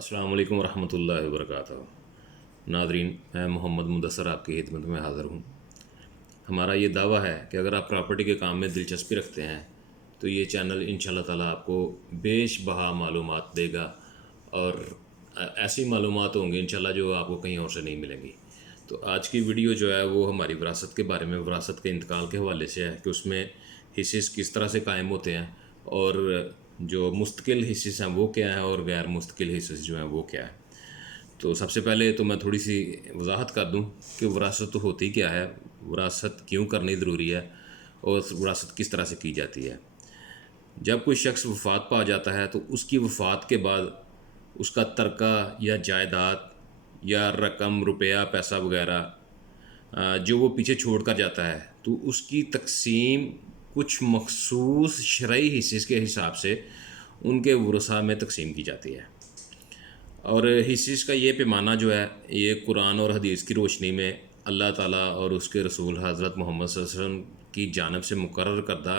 अस्सलाम वालेकुम रहमतुल्लाहि व बरकातहू। नाज़रीन, मैं मोहम्मद मुदस्सर आपकी खिदमत में हाज़िर हूँ। हमारा ये दावा है कि अगर आप प्रॉपर्टी के काम में दिलचस्पी रखते हैं तो ये चैनल इंशाल्लाह ताला आपको बेशबहा मालूमात देगा और ऐसी मालूमात होंगी इंशाल्लाह जो आपको कहीं और से नहीं मिलेंगी। तो आज की वीडियो जो है वो हमारी विरासत के बारे में, विरासत के इंतकाल के हवाले से है कि उसमें हिस्से किस तरह से कायम होते हैं और जो मुस्तकिल हिस्से हैं वो क्या है और गैर मुस्तकिल हिस्से जो हैं वो क्या है। तो सबसे पहले तो मैं थोड़ी सी वजाहत कर दूं कि विरासत होती क्या है, विरासत क्यों करनी ज़रूरी है और विरासत किस तरह से की जाती है। जब कोई शख्स वफ़ात पा जाता है तो उसकी वफ़ात के बाद उसका तरका या जायदाद या रकम, रुपया, पैसा वगैरह जो वो पीछे छोड़ कर जाता है तो उसकी तकसीम कुछ मखसूस शरई हिस्से के हिसाब से उनके वरसा में तकसीम की जाती है। और हिस्से का ये पैमाना जो है ये कुरान और हदीस की रोशनी में अल्लाह ताला और उसके रसूल हज़रत मोहम्मद सल्लल्लाहु अलैहि वसल्लम की जानब से मुकर्रर करदा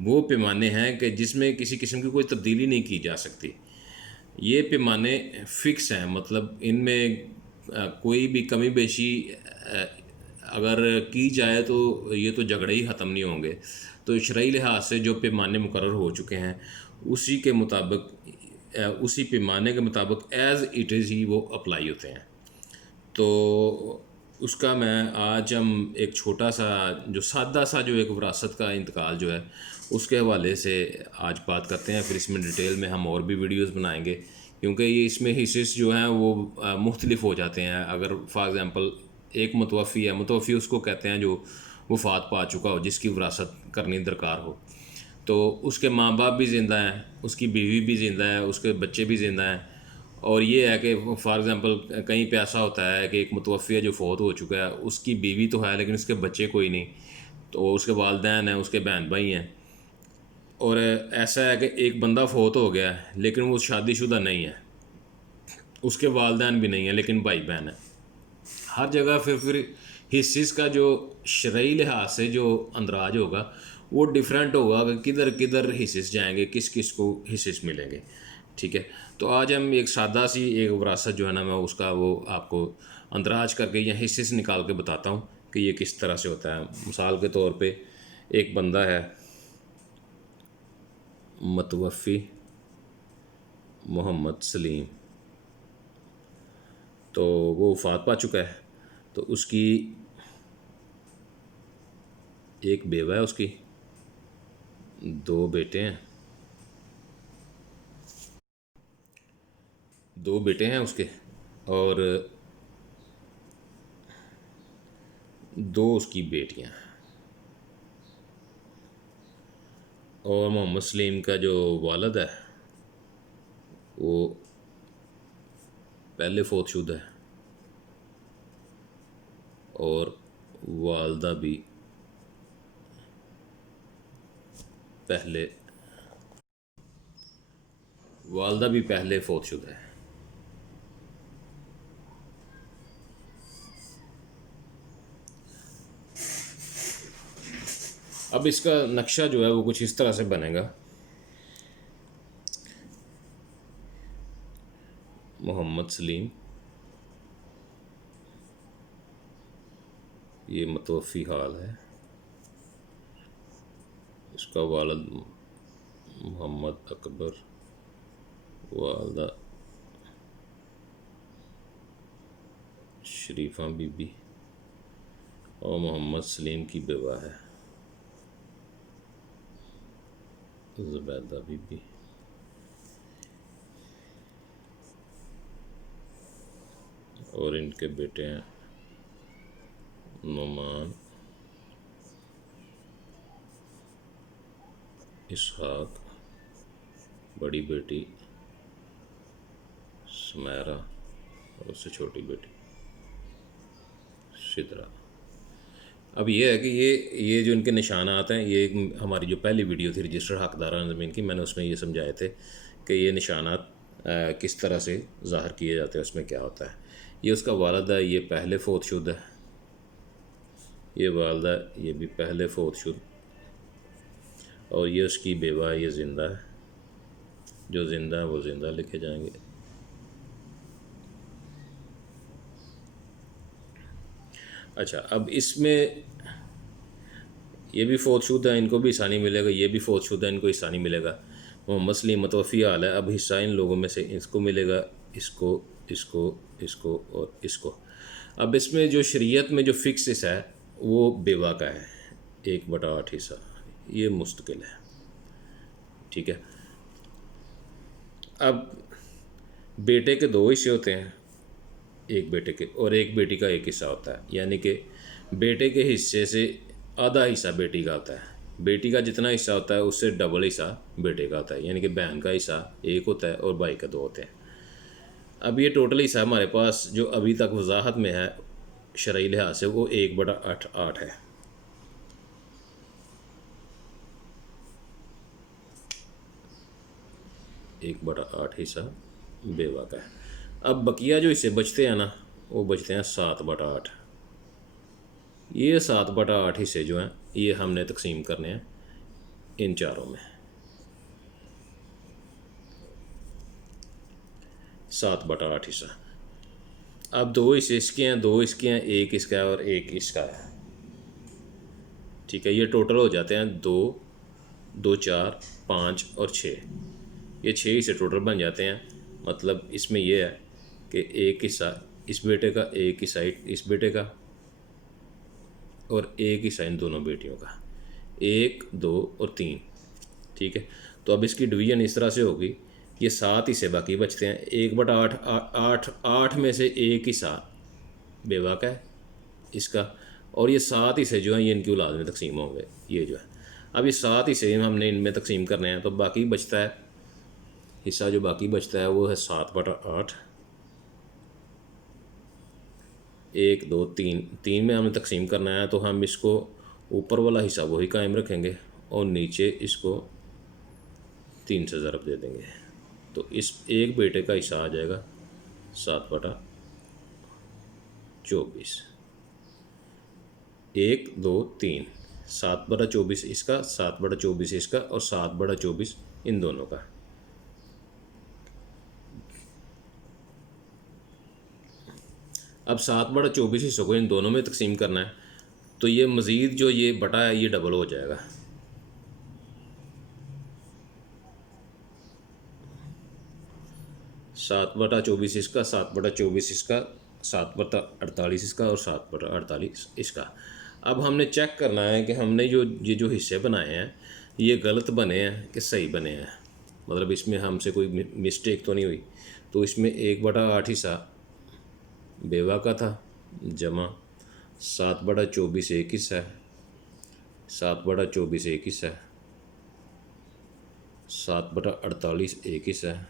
वो पैमाने हैं कि जिसमें किसी किस्म की कोई तब्दीली नहीं की जा सकती। ये पैमाने फ़िक्स हैं, मतलब इनमें कोई भी कमी बेशी अगर की जाए तो ये तो झगड़े ही ख़त्म नहीं होंगे। तो शरई लिहाज से जो पैमाने मुकर्रर हो चुके हैं उसी के मुताबिक, उसी पैमाने के मुताबिक एज़ इट इज़ ही वो अप्लाई होते हैं। तो उसका मैं आज हम एक छोटा सा जो सादा सा जो एक विरासत का इंतकाल जो है उसके हवाले से आज बात करते हैं। फिर इसमें डिटेल में हम और भी वीडियोस बनाएंगे क्योंकि ये इसमें हिस्सेस जो हैं वो मुख्तलिफ हो जाते हैं। अगर फॉर एग्ज़ाम्पल एक मुतवफ़ी है, मुतवफ़ी उसको कहते हैं जो वफ़ात पा चुका हो, जिसकी विरासत करनी दरकार हो, तो उसके माँ बाप भी ज़िंदा हैं, उसकी बीवी भी ज़िंदा है, उसके बच्चे भी ज़िंदा हैं। और ये है कि फ़ॉर एग्ज़ाम्पल कहीं पे ऐसा होता है कि एक मुतवफ़ी है जो फ़ौत हो चुका है, उसकी बीवी तो है लेकिन उसके बच्चे कोई नहीं, तो उसके वालिदैन हैं, उसके बहन भाई हैं। और ऐसा है कि एक बंदा फ़ौत हो गया है लेकिन वो शादीशुदा नहीं है, उसके वालिदैन भी नहीं है लेकिन भाई बहन है। हर जगह फिर हिस्सेस का जो शरई लिहाज से जो अंदराज होगा वो डिफरेंट होगा कि किधर किधर हिस्सेस जाएंगे, किस किस को हिस्सेस मिलेंगे। ठीक है, तो आज हम एक सादा सी एक विरासत जो है ना, मैं उसका वो आपको अंदराज करके या हिस्सेस निकाल के बताता हूँ कि ये किस तरह से होता है। मिसाल के तौर पे एक बंदा है मतवफ़ी मोहम्मद सलीम, तो वो वफ़ात पा चुका है। तो उसकी एक बेवा है, उसकी दो बेटे हैं, दो बेटे हैं उसके, और दो उसकी बेटियां हैं। और मोहम्मद सलीम का जो वालिद है वो पहले फोतशुदा है और वालदा भी पहले फोतशुदा है। अब इसका नक्शा जो है वो कुछ इस तरह से बनेगा। मोहम्मद सलीम, ये मतवफ़ी हाल है, इसका वालिद मोहम्मद अकबर, वालदा शरीफा बीबी और मोहम्मद सलीम की बेवा है ज़ुबैदा बीबी। और इनके बेटे हैं नुमान, इसहाक, बड़ी बेटी सुमैरा और उससे छोटी बेटी सिदरा। अब ये है कि ये जो इनके निशानात हैं, ये हमारी जो पहली वीडियो थी रजिस्टर हकदारान ज़मीन की, मैंने उसमें ये समझाए थे कि ये निशानात किस तरह से ज़ाहिर किए जाते हैं, उसमें क्या होता है। ये उसका वालिद है, ये पहले फोतशुदा है, ये वालदा, ये भी पहले फोतशुदा, और ये उसकी बेवा है, ये ज़िंदा है। जो ज़िंदा है वो ज़िंदा लिखे जाएंगे, अच्छा, अब इसमें ये भी फौतशुदा है, इनको भी हिस्सा नहीं मिलेगा, ये भी फौतशुदा है, इनको हिस्सा नहीं मिलेगा। मोहम्मद सलीम मतवफ़ी हाल है, अब हिस्सा इन लोगों में से इसको मिलेगा, इसको, इसको, इसको और इसको। अब इसमें जो शरीयत में जो फिक्स हिस्सा है वो बेवा का है, 1/8 हिस्सा, ये मुस्तकिल है। ठीक है। अब बेटे के 2 हिस्से होते हैं, एक बेटे के और एक बेटी का एक हिस्सा होता है, यानी कि बेटे के हिस्से से आधा हिस्सा बेटी का होता है, बेटी का जितना हिस्सा होता है उससे डबल हिस्सा बेटे का होता है, यानी कि बहन का हिस्सा 1 होता है और भाई का 2 होते हैं। अब ये टोटल हिस्सा हमारे पास जो अभी तक वजाहत में है शरई लिहाज से, वो 1/8 है। एक बटा 8 हिस्सा बेवा का है। अब बकिया जो हिस्से बचते हैं ना, वो बचते हैं 7/8। ये 7/8 हिस्से जो हैं ये हमने तकसीम करने हैं इन चारों में, 7/8 हिस्सा। अब 2 हिस्से इसके हैं, 2 इसके हैं, एक इसका है और एक इसका है। ठीक है, ये टोटल हो जाते हैं 2, 2, 4, 5 और 6। ये 6 हिस्से टोटल बन जाते हैं। मतलब इसमें यह है कि एक हिस्सा इस बेटे का, एक हिस्सा इस बेटे का और एक हिस्सा इन दोनों बेटियों का, 1, 2 और 3। ठीक है, तो अब इसकी डिवीज़न इस तरह से होगी, ये 7 हिस्से बाकी बचते हैं, 1/8, 8 में से एक हिस्सा बेवा का है इसका, और ये 7 हिस्से जो हैं ये इनकी औलाद में तकसीम होंगे, ये जो है। अब ये 7 हिस्से हमने इनमें तकसीम करने हैं, तो बाकी बचता है हिस्सा, जो बाकी बचता है वो है 7/8। 1, 2, 3 में हमें तकसीम करना है, तो हम इसको ऊपर वाला हिस्सा वही कायम रखेंगे और नीचे इसको 3 से ज़रब दे देंगे, तो इस एक बेटे का हिस्सा आ जाएगा 7/24। 1, 2, 3, 7/24 इसका, 7/24 इसका और 7/24 इन दोनों का। अब 7/24 हिस्सों को इन दोनों में तकसीम करना है, तो ये मज़ीद जो ये बटा है ये डबल हो जाएगा। सात बटा चौबीस इसका, 7/24 इसका, 7/48 इसका और 7/48 इसका। अब हमने चेक करना है कि हमने ये जो हिस्से बनाए हैं ये गलत बने हैं कि सही बने हैं, मतलब इसमें हमसे कोई मिस्टेक तो नहीं हुई। तो इसमें 1/8 हिस्सा बेवा का था, जमा 7/24 एक हिस्सा है, 7/24 एक हिस्सा है, 7/48 एक हिस्सा है,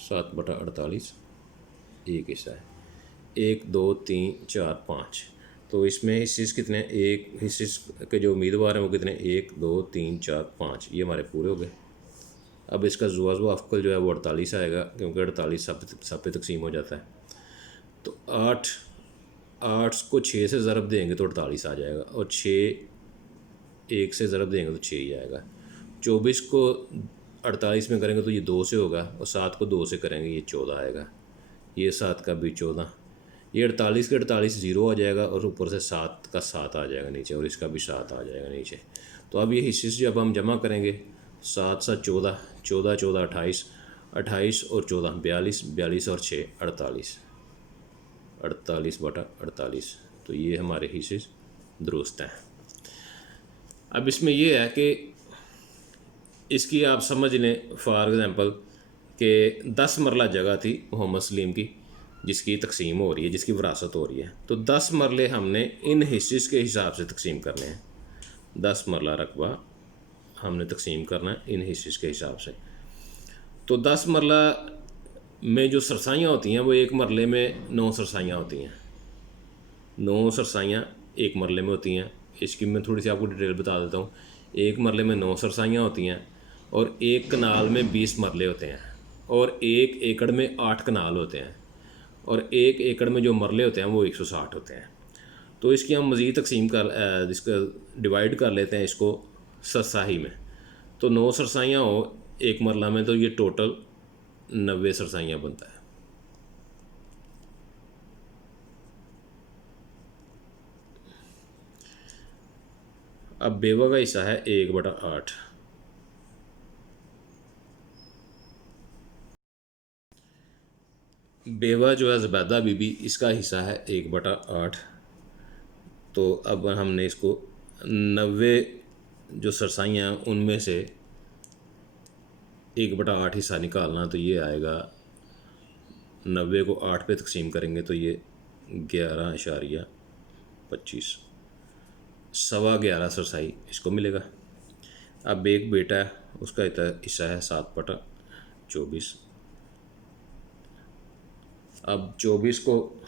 7/48 एक हिस्सा है, 1, 2, 3, 4, 5। तो इसमें हिस्से कितने, एक हिस्से के जो उम्मीदवार हैं वो कितने, 1, 2, 3, 4, 5, ये हमारे पूरे हो गए। अब इसका जुआ अफकल जो है वो 48 आएगा, क्योंकि 48 सब पे तकसीम हो जाता है। तो 8 को 6 से ज़रब देंगे तो 48 आ जाएगा, और 6 1 से ज़रब देंगे तो 6 ही आएगा। 24 को 48 में करेंगे तो ये 2 से होगा, और 7 को 2 से करेंगे ये 14 आएगा, ये 7 का भी 14, ये 48 के 48 ज़ीरो आ जाएगा, और ऊपर से 7 का 7 आ जाएगा नीचे, और इसका भी 7 आ जाएगा नीचे। तो अब ये हिस्से जब हम जमा करेंगे, 7 7 14, 14 14 28, 28 और 14 42, 42 और 6 48, 48/48। तो ये हमारे हिस्से दुरुस्त हैं। अब इसमें यह है कि इसकी आप समझ लें फॉर एग्ज़ाम्पल कि 10 मरला जगह थी मोहम्मद सलीम की जिसकी तकसीम हो रही है, जिसकी विरासत हो रही है, तो 10 मरले हमने इन हिस्से के हिसाब से तकसीम करने हैं। 10 मरला रकबा हमने तकसीम करना है इन हिस्से के हिसाब से। तो 10 मरला में जो सरसाइयाँ होती हैं वो एक मरले में 9 सरसाइयाँ होती हैं, 9 सरसाइयाँ एक मरले में होती हैं। इसकी मैं थोड़ी सी आपको डिटेल बता देता हूँ। एक मरले में 9 सरसाइयाँ होती हैं, और एक कनाल में 20 मरले होते हैं, और 1 एकड़ में 8 कनाल होते हैं, और 1 एकड़ में जो मरले होते हैं वो 160 होते हैं। तो इसकी हम मज़ीद तकसीम कर इसका डिवाइड कर लेते हैं इसको सरसाही में। तो 9 सरसाइयाँ हो एक मरला में, तो ये टोटल 90 सरसाइयाँ बनता है। अब बेवा का हिस्सा है 1/8। बेवा जो है ज़ुबैदा बीबी, इसका हिस्सा है 1/8। तो अब हमने इसको 90 जो सरसाइयाँ हैं उनमें से 1/8 हिस्सा निकालना, तो ये आएगा 90 को 8 पे तकसीम करेंगे तो ये 11.25, 11.25 सरसाई इसको मिलेगा। अब एक बेटा है, उसका हिस्सा है 7/24। अब 24 को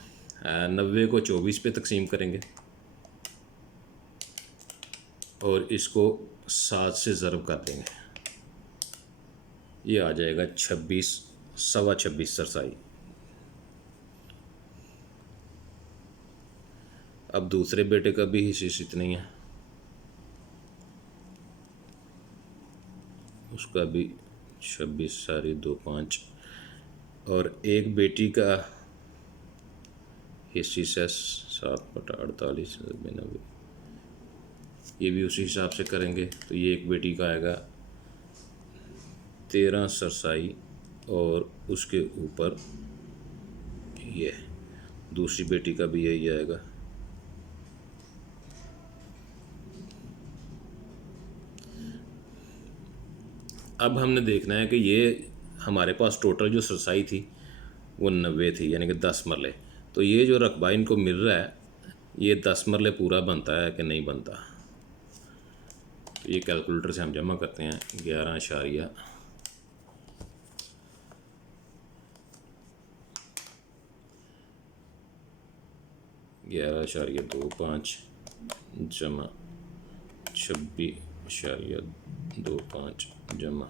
90 को 24 पे तकसीम करेंगे और इसको 7 से ज़रब कर देंगे, ये आ जाएगा 26, 26.25 सरसाई। अब दूसरे बेटे का भी हिस्सा इतना ही है, उसका भी 26.25, और एक बेटी का हिस्सा है 7/48, 90, ये भी उसी हिसाब से करेंगे। तो ये एक बेटी का आएगा 13 सरसाई और उसके ऊपर ये दूसरी बेटी का भी यही आएगा। अब हमने देखना है कि ये हमारे पास टोटल जो सरसाई थी वो 90 थी, यानी कि 10 मरले। तो ये जो रकबा इनको मिल रहा है ये 10 मरले पूरा बनता है कि नहीं बनता। तो ये कैलकुलेटर से हम जमा करते हैं 11.25 जमा 26.25 जमा 26.25 जमा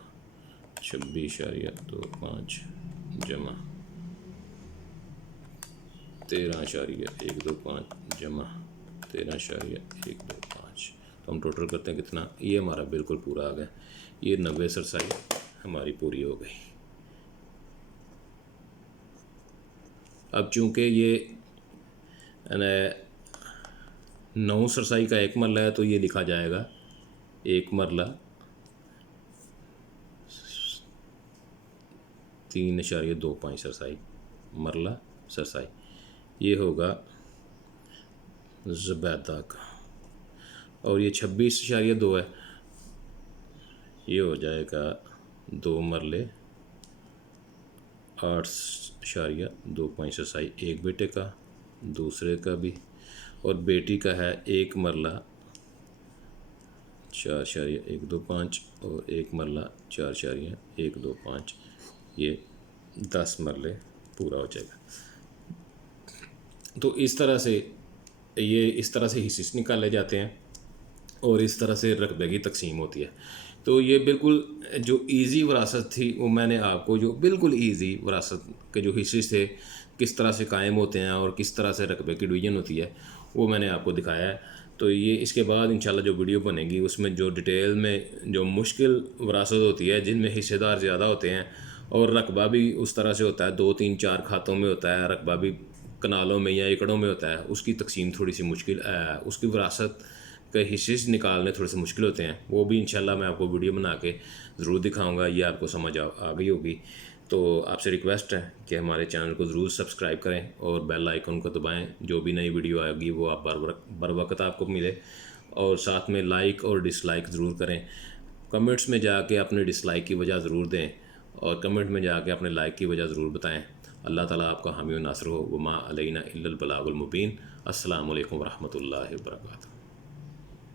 13.125 जमा 13.125। तो हम टोटल करते हैं कितना, ये हमारा बिल्कुल पूरा आ गया। ये 90 सरसाई हमारी पूरी हो गई। अब चूँकि ये 9 सरसाई का एक मरला है तो ये लिखा जाएगा एक मरला 3.25 सरसाई, मरला सरसाई, ये होगा ज़ुबैदा का। और ये 26.2 है, ये हो जाएगा 2 मरले 8.25 सरसाई, एक बेटे का दूसरे का भी, और बेटी का है एक मरला 4.125 और एक मरला 4.125, ये 10 मरले पूरा हो जाएगा। तो इस तरह से हिस्से निकाले जाते हैं और इस तरह से रकबे की तकसीम होती है। तो ये बिल्कुल जो इजी विरासत थी वो मैंने आपको, जो बिल्कुल इजी विरासत के जो हिस्से थे किस तरह से कायम होते हैं और किस तरह से रकबे की डिवीज़न होती है, वो मैंने आपको दिखाया है। तो ये इसके बाद इंशाल्लाह जो वीडियो बनेगी उसमें जो डिटेल में जो मुश्किल विरासत होती है, जिनमें हिस्सेदार ज़्यादा होते हैं और रकबा भी उस तरह से होता है, 2 3 4 खातों में होता है, रकबा भी कनालों में या एकड़ों में होता है, उसकी तकसीम थोड़ी सी मुश्किल, उसकी विरासत के हिस्से निकालने थोड़े से मुश्किल होते हैं। वो भी इंशाल्लाह मैं आपको वीडियो बना के ज़रूर दिखाऊंगा, ये आपको समझ आ गई होगी। तो आपसे रिक्वेस्ट है कि हमारे चैनल को ज़रूर सब्सक्राइब करें और बेल आइकन को दबाएं, जो भी नई वीडियो आएगी वो आप बर वक्त आपको मिले। और साथ में लाइक और डिसलाइक ज़रूर करें, कमेंट्स में जाके अपने डिसलाइक की वजह ज़रूर दें और कमेंट में जाके अपने लाइक की वजह ज़रूर बताएं। अल्लाह ताला आपका हामी व नासर हो। वमा अलैना इल्लल बलागुल मुबीन। अस्सलामु अलैकुम व रहमतुल्लाहि व बरकातुहू।